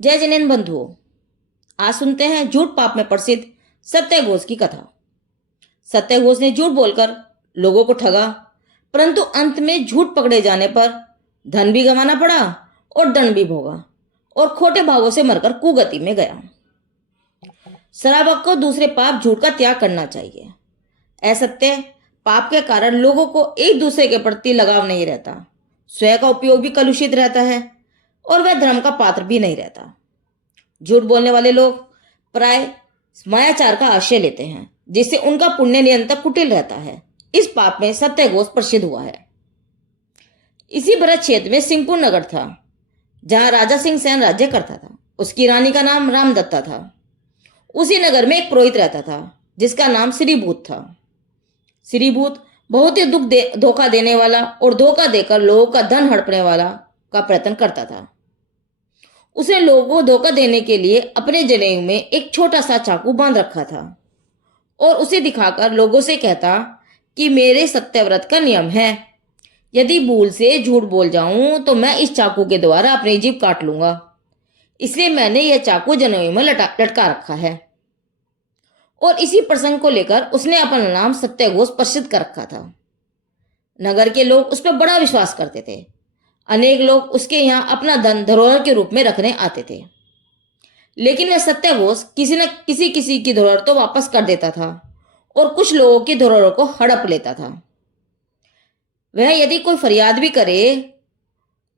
जय जिनेन्द्र बंधुओं, आज सुनते हैं झूठ पाप में प्रसिद्ध सत्यघोष की कथा। सत्यघोष ने झूठ बोलकर लोगों को ठगा, परंतु अंत में झूठ पकड़े जाने पर धन भी गंवाना पड़ा और दंड भी भोगा और खोटे भावों से मरकर कुगति में गया। श्रावक को दूसरे पाप झूठ का त्याग करना चाहिए। असत्य पाप के कारण लोगों को एक दूसरे के प्रति लगाव नहीं रहता, स्वयं का उपयोग भी कलुषित रहता है और वह धर्म का पात्र भी नहीं रहता। झूठ बोलने वाले लोग प्राय मायाचार का आश्रय लेते हैं, जिससे उनका पुण्य निरंतर कुटिल रहता है। इस पाप में सत्यघोष प्रसिद्ध हुआ है। इसी भरत क्षेत्र में सिंहपुर नगर था, जहां राजा सिंह सैन राज्य करता था। उसकी रानी का नाम रामदत्ता था। उसी नगर में एक पुरोहित रहता था, जिसका नाम श्रीभूत था। श्रीभूत बहुत ही धोखा देने वाला और धोखा देकर लोगों का धन हड़पने वाला का प्रयत्न करता था। उसने लोगों को धोखा देने के लिए अपने जनेऊ में एक छोटा सा चाकू बांध रखा था और उसे दिखाकर लोगों से कहता कि मेरे सत्यव्रत का नियम है, यदि भूल से झूठ बोल जाऊं तो मैं इस चाकू के द्वारा अपनी जीभ काट लूंगा, इसलिए मैंने यह चाकू जनेऊ में लटका रखा है। और इसी प्रसंग को लेकर उसने अपना नाम सत्यघोष प्रसिद्ध कर रखा था। नगर के लोग उस पर बड़ा विश्वास करते थे। अनेक लोग उसके यहाँ अपना धन धरोहर के रूप में रखने आते थे, लेकिन वह सत्यघोष किसी न किसी की धरोहर तो वापस कर देता था और कुछ लोगों की धरोहर को हड़प लेता था। वह यदि कोई फरियाद भी करे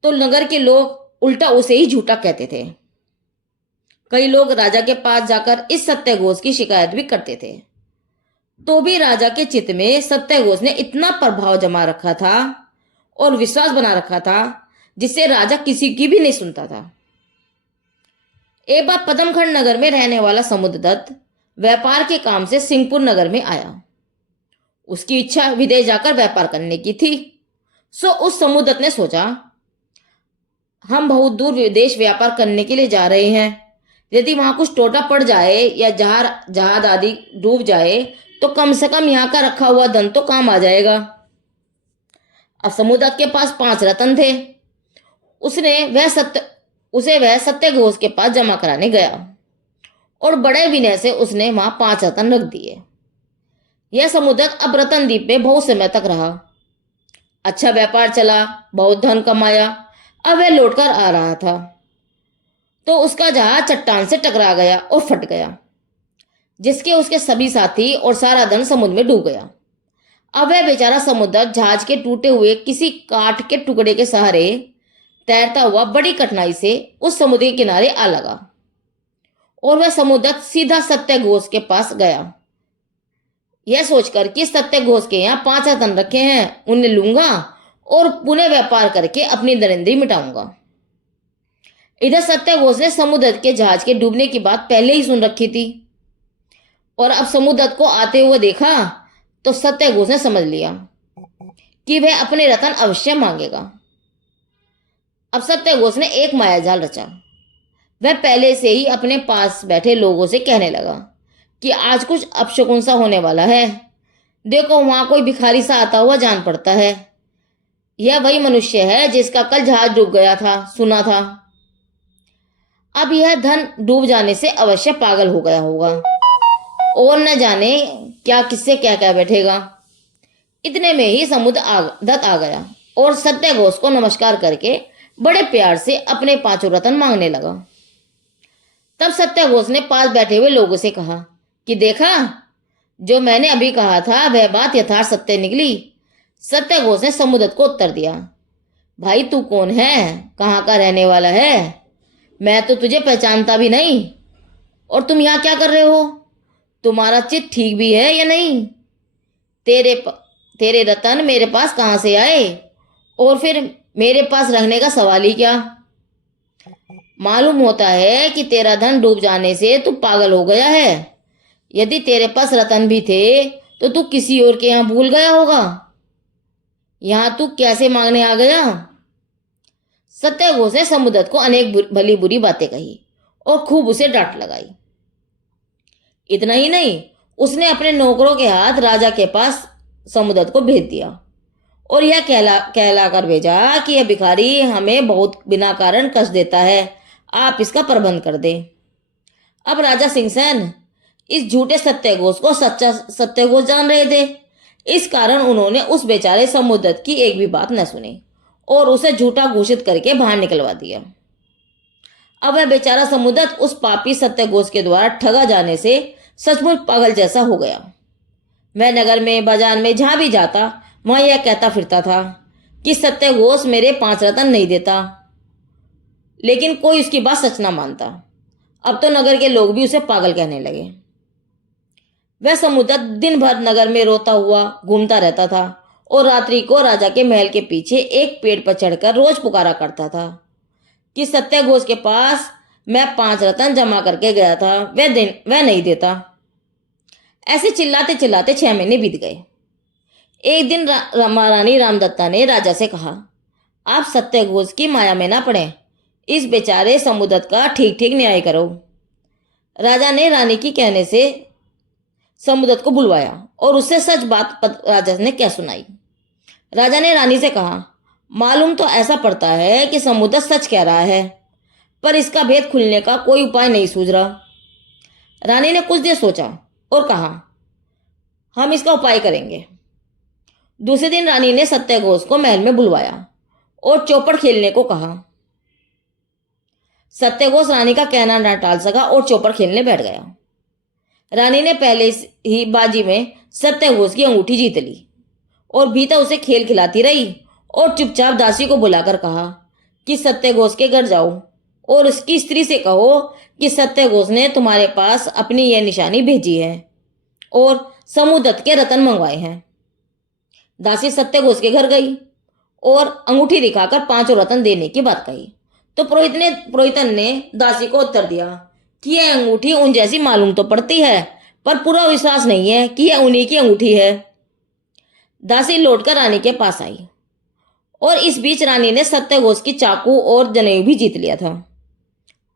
तो नगर के लोग उल्टा उसे ही झूठा कहते थे। कई लोग राजा के पास जाकर इस सत्यघोष की शिकायत भी करते थे, तो भी राजा के चित्त में सत्यघोष ने इतना प्रभाव जमा रखा था और विश्वास बना रखा था, जिससे राजा किसी की भी नहीं सुनता था। एक बार पदमखंड नगर में रहने वाला समुद्रदत्त व्यापार के काम से सिंहपुर नगर में आया। उसकी इच्छा विदेश जाकर व्यापार करने की थी। सो उस समुद्रदत्त ने सोचा, हम बहुत दूर विदेश व्यापार करने के लिए जा रहे हैं, यदि वहां कुछ टोटा पड़ जाए या जहाज आदि डूब जाए तो कम से कम यहाँ का रखा हुआ धन तो काम आ जाएगा। अब समुद्रदत्त के पास 5 रत्न थे। उसे वह सत्यघोष के पास जमा कराने गया और बड़े विनय से उसने वहां 5 रत्न रख दिए। यह समुद्रदत्त अब रतन द्वीप में बहुत समय तक रहा। अच्छा व्यापार चला, बहुत धन कमाया। अब वह लौटकर आ रहा था तो उसका जहाज चट्टान से टकरा गया और फट गया, जिसके उसके सभी साथी और सारा धन समुद्र में डूब गया। अब वह बेचारा समुद्रदत्त जहाज के टूटे हुए किसी काठ के टुकड़े के सहारे तैरता हुआ बड़ी कठिनाई से उस समुद्र के किनारे आ लगा और वह समुद्रदत्त सीधा सत्यघोष के पास गया, यह सोचकर कि सत्यघोष के यहाँ 5 रत्न रखे हैं, उन्हें लूंगा और पुनः व्यापार करके अपनी दरिद्री मिटाऊंगा। इधर सत्यघोष ने समुद्रदत्त के जहाज के डूबने की बात पहले ही सुन रखी थी और अब समुद्रदत्त को आते हुए देखा तो सत्यघोष ने समझ लिया कि वह अपने रतन अवश्य मांगेगा। अब सत्यघोष ने एक मायाजाल रचा। वह पहले से ही अपने पास बैठे लोगों से कहने लगा कि आज कुछ अपशकुन सा होने वाला है। देखो, वहां कोई भिखारी सा आता हुआ जान पड़ता है। यह वही मनुष्य है जिसका कल जहाज डूब गया था, सुना था। अब यह धन डूब जाने से अवश्य पागल हो गया होगा और न जाने क्या किससे क्या क्या बैठेगा। इतने में ही समुद्रदत्त आ गया और सत्यघोष को नमस्कार करके बड़े प्यार से अपने 5 रत्न मांगने लगा। तब सत्यघोष ने पास बैठे हुए लोगों से कहा कि देखा, जो मैंने अभी कहा था वह बात यथार्थ सत्य निकली। सत्यघोष ने समुद्रदत्त को उत्तर दिया, भाई तू कौन है, कहाँ का रहने वाला है? मैं तो तुझे पहचानता भी नहीं और तुम यहाँ क्या कर रहे हो? तुम्हारा चित्त ठीक भी है या नहीं? तेरे रतन मेरे पास कहाँ से आए और फिर मेरे पास रहने का सवाल ही क्या? मालूम होता है कि तेरा धन डूब जाने से तू पागल हो गया है। यदि तेरे पास रतन भी थे तो तू किसी और के यहाँ भूल गया होगा। यहाँ तू कैसे मांगने आ गया? सत्यघोष ने समुद्रदत्त को अनेक भली बुरी बातें कही और खूब उसे डांट लगाई। इतना ही नहीं, उसने अपने नौकरों के हाथ राजा के पास समुद्रदत्त को भेज दिया और यह कहला कर भेजा कि यह भिखारी हमें बहुत बिना कारण कष्ट देता है, आप इसका प्रबंध कर दे। अब राजा सिंहसेन इस झूठे सत्यघोष को सच्चा सत्यघोष जान रहे थे। इस कारण उन्होंने उस बेचारे समुद्रदत्त की एक भी बात न सुनी और उसे झूठा घोषित करके बाहर निकलवा दिया। अब वह बेचारा समुद्रदत्त उस पापी सत्यघोष के द्वारा ठगा जाने से सचमुच पागल जैसा हो गया। वह नगर में, बाजार में जहां भी जाता वहां यह कहता फिरता था कि सत्यघोष मेरे 5 रत्न नहीं देता, लेकिन कोई उसकी बात सच ना मानता। अब तो नगर के लोग भी उसे पागल कहने लगे। वह समुद्रदत्त दिन भर नगर में रोता हुआ घूमता रहता था और रात्रि को राजा के महल के पीछे एक पेड़ पर चढ़कर रोज पुकारा करता था कि सत्यघोष के पास मैं 5 रत्न जमा करके गया था, वह नहीं देता। ऐसे चिल्लाते चिल्लाते 6 महीने बीत गए। एक दिन महारानी रामदत्ता ने राजा से कहा, आप सत्यघोष की माया में ना पड़े, इस बेचारे समुद्रदत्त का ठीक ठीक न्याय करो। राजा ने रानी की कहने से समुद्रदत्त को बुलवाया और उससे सच बात राजा ने क्या सुनाई। राजा ने रानी से कहा, मालूम तो ऐसा पड़ता है कि समुद्रदत्त सच कह रहा है, पर इसका भेद खुलने का कोई उपाय नहीं सूझ रहा। रानी ने कुछ देर सोचा और कहा, हम इसका उपाय करेंगे। दूसरे दिन रानी ने सत्यघोष को महल में बुलवाया और चौपड़ खेलने को कहा। सत्यघोष रानी का कहना न टाल सका और चौपड़ खेलने बैठ गया। रानी ने पहले ही बाजी में सत्यघोष की अंगूठी जीत ली और भीतर उसे खेल खिलाती रही और चुपचाप दासी को बुलाकर कहा कि सत्यघोष के घर जाओ और उसकी स्त्री से कहो कि सत्यघोष ने तुम्हारे पास अपनी यह निशानी भेजी है और समुद्रदत्त के रत्न मंगवाए हैं। दासी सत्यघोष के घर गई और अंगूठी दिखाकर 5 रत्न देने की बात कही तो पुरोहितन ने दासी को उत्तर दिया कि यह अंगूठी उन जैसी मालूम तो पड़ती है, पर पूरा विश्वास नहीं है कि यह उन्हीं की अंगूठी है। दासी लौटकर रानी के पास आई और इस बीच रानी ने सत्यघोष की चाकू और जनेऊ भी जीत लिया था।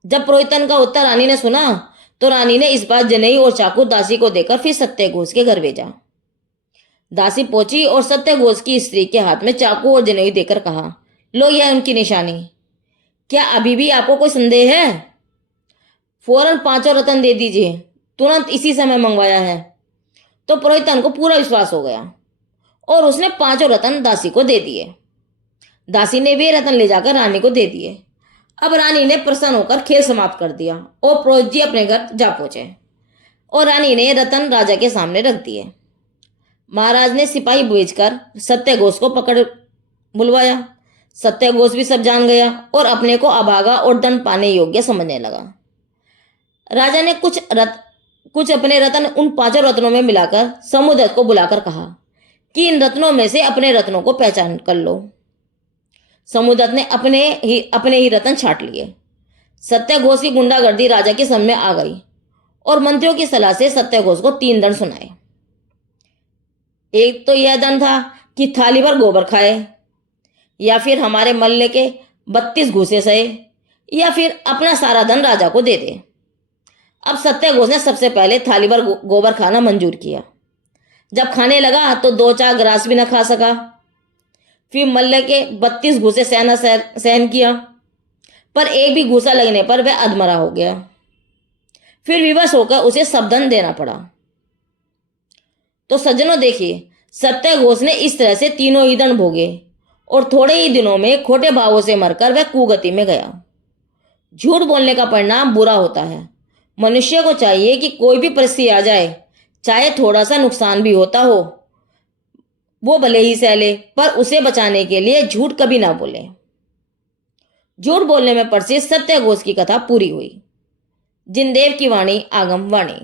जब पुरोहितन का उत्तर रानी ने सुना तो रानी ने इस बार जनेऊ और चाकू दासी को देकर फिर सत्यघोष के घर भेजा। दासी पहुंची और सत्यघोष की स्त्री के हाथ में चाकू और जनेऊ देकर कहा, लो यह उनकी निशानी। क्या अभी भी आपको कोई संदेह है? फौरन 5 रत्न दे दीजिए, तुरंत इसी समय मंगवाया है। तो पुरोहितन को पूरा विश्वास हो गया और उसने 5 रत्न दासी को दे दिए। दासी ने वे रत्न ले जाकर रानी को दे दिए। अब रानी ने प्रसन्न होकर खेल समाप्त कर दिया और पुरोहित जी अपने घर जा पहुंचे और रानी ने रत्न राजा के सामने रख दिए। महाराज ने सिपाही भेजकर सत्यघोष को पकड़ बुलवाया। सत्यघोष भी सब जान गया और अपने को अभागा और दंड पाने योग्य समझने लगा। राजा ने कुछ अपने रत्न उन 5 रत्नों में मिलाकर समुद्रदत्त को बुलाकर कहा कि इन रत्नों में से अपने रत्नों को पहचान कर लो। समुद्रदत्त ने अपने ही रत्न छांट लिए। सत्यघोष की गुंडागर्दी राजा के सामने आ गई और मंत्रियों की सलाह से सत्यघोष को 3 दंड सुनाए। एक तो यह दंड था कि थाली भर गोबर खाए, या फिर हमारे मल्ले के 32 घूसे सहे, या फिर अपना सारा धन राजा को दे दे। अब सत्यघोष ने सबसे पहले थाली भर गोबर खाना मंजूर किया। जब खाने लगा तो 2-4 ग्रास भी न खा सका। फिर मल्ले के 32 घूसे सहन किया, पर एक भी घूसा लगने पर वह अधमरा हो गया। फिर विवश होकर उसे सब धन देना पड़ा। तो सज्जनों देखिए, सत्यघोष ने इस तरह से तीनों ही दंड भोगे और थोड़े ही दिनों में खोटे भावों से मरकर वह कुगति में गया। झूठ बोलने का परिणाम बुरा होता है। मनुष्य को चाहिए कि कोई भी परिस्थिति आ जाए, चाहे थोड़ा सा नुकसान भी होता हो, वो भले ही सह ले, पर उसे बचाने के लिए झूठ कभी ना बोले। झूठ बोलने में प्रसिद्ध सत्यघोष की कथा पूरी हुई। जिनदेव की वाणी आगम वाणी।